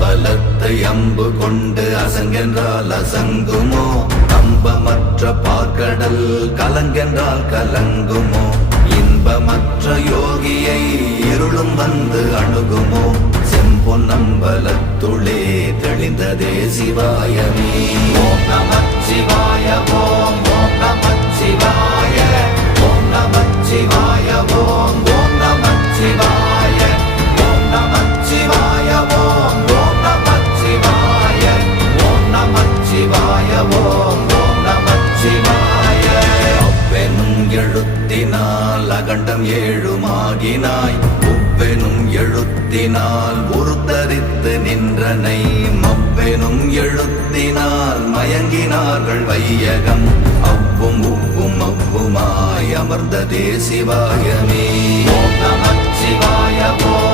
அம்பலத்தை அம்பு கொண்டு அசங்கென்றால் அசங்குமோ? கம்பமற்ற பார்க்கடல் கலங்கென்றால் கலங்குமோ? இன்பமற்ற யோகியை இருளும் வந்து அணுகுமோ? செம்பொன்னம்பலத்துளே தெளிந்ததே சிவாயமே. ஓம் நமச்சிவாய ஓம் ஓம் நமச்சிவாய ஓம் நமச்சிவாய ஓம் ஓம் நமச்சிவாய ஓம் நமச்சிவாய ஓம் ஓம் நமச்சிவாய ஓம் நமச்சிவாய ஓம் ஓம் நமச்சிவாய. அவ்வெனும் எழுத்தினால் அகண்டம் ஏழுமாகினாய், உவ்வெனும் எழுத்தினால் உருத்தரித்து நின்றனை, மவ்வெனும் எழுத்தினால் மயங்கினார்கள் வையகம். அவ்வும் உவ்வும் அவ்வுமாய் அமர்ந்ததே சிவாயமே. ஓம் நமச்சிவாய ஓம்